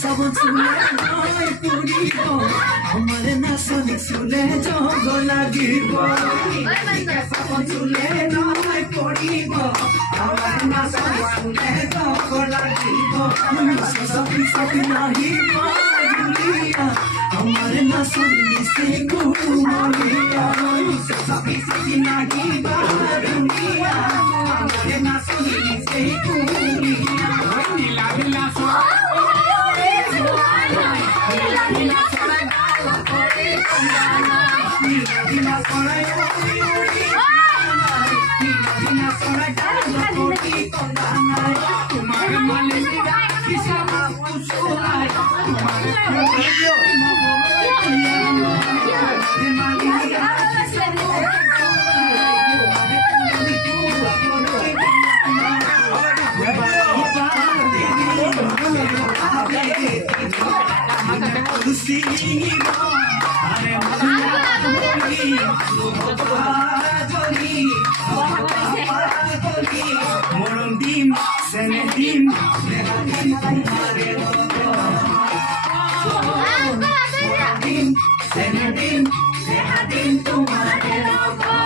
Sabun chule noi puribo amare nasoni chule jogo lagibo sabun chule noi puribo amare nasoni chule jogo lagibo sabi sabi nahi majuliya amare nasoni se kumoliya sabi sabi nahi majuliya amare nasoni se kumoliya nila nila Morondin, Senedin, Nehatin, Senedin, Nehatin, tumhare logo.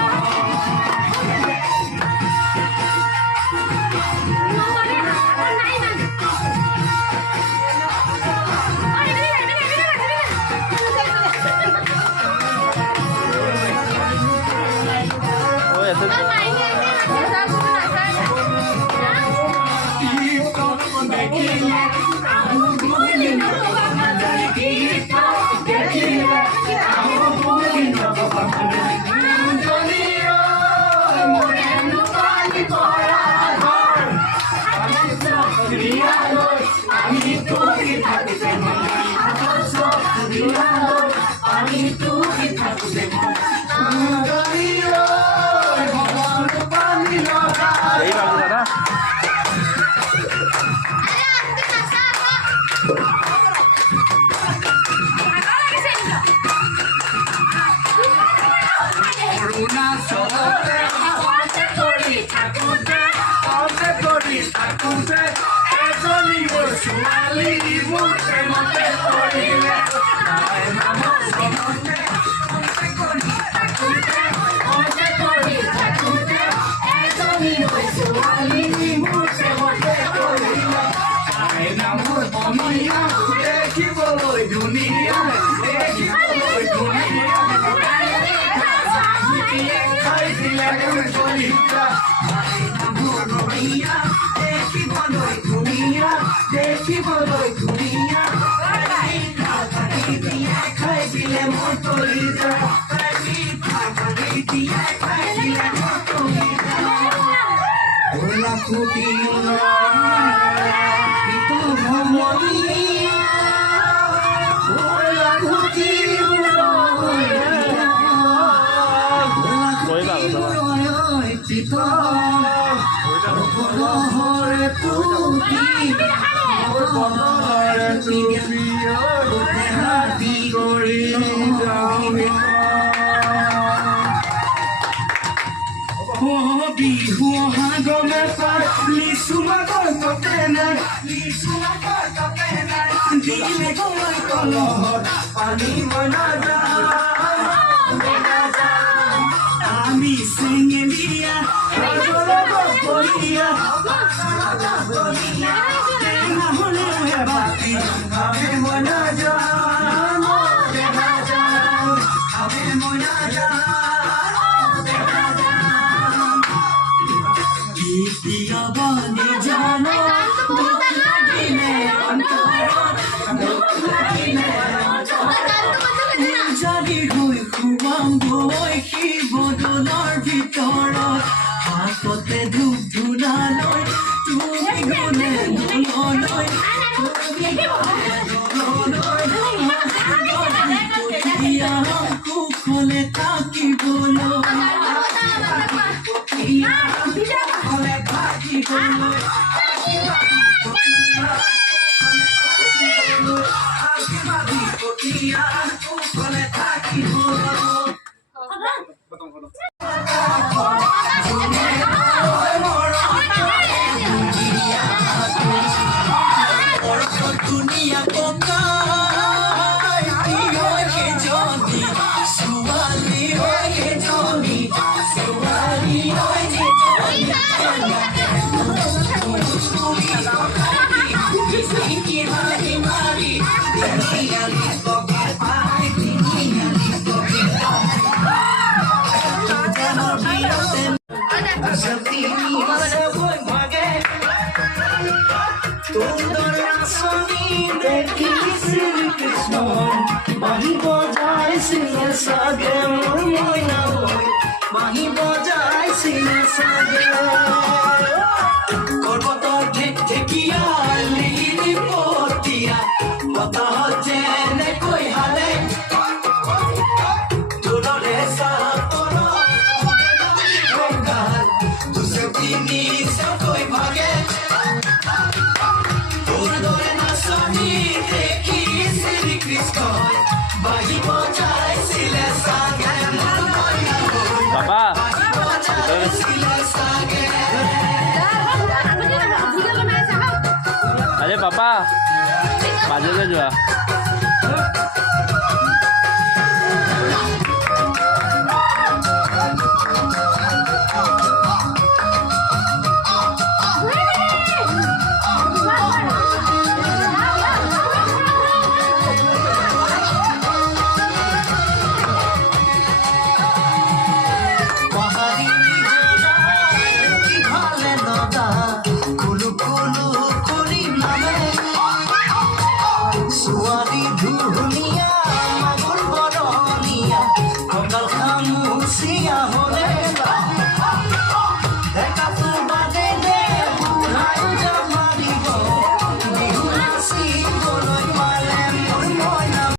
চাগে মোৰ মইনা হৈ বাঁহী বজাইছিলে চাগে পৰ্বতৰ ঢেকীয়া লিহিৰি পতীয়া বতাহত যেনেকৈ হালে তোৰৰে চাপৰ তিনি চকৈ ভাগে তোৰ দৰে নাচনি দেখি শ্ৰীকৃষ্ণই বাঁহী বজাইছিলে চাগে মোৰ মইনা হৈ Papa, বাঁহী বজাইছিলে চাগে ayo papa, pajak aja.